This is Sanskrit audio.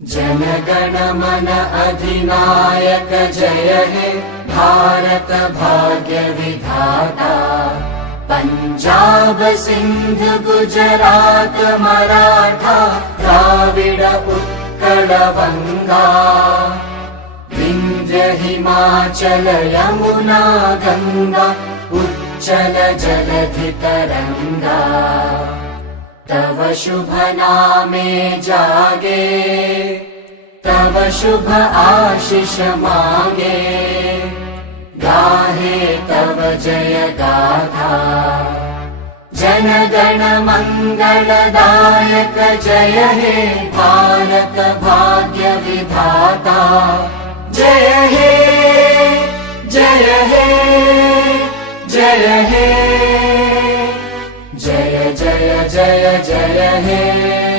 जनगण मन अधिनायक जय हे भारत भाग्य विधाता। पंजाब सिंध गुजरात मराठा द्राविड उत्कल वंगा। विंध्य हिमाचल यमुना गंगा उच्चल जलधि तरंगा। तव शुभ नामे जागे तव शुभ आशीष मांगे। गाहे तव जय गाथा जनगण मंगलदायक जय हे भारत भाग्य विधाता। जय हे जय हे जय हे जय जय जय जय हे।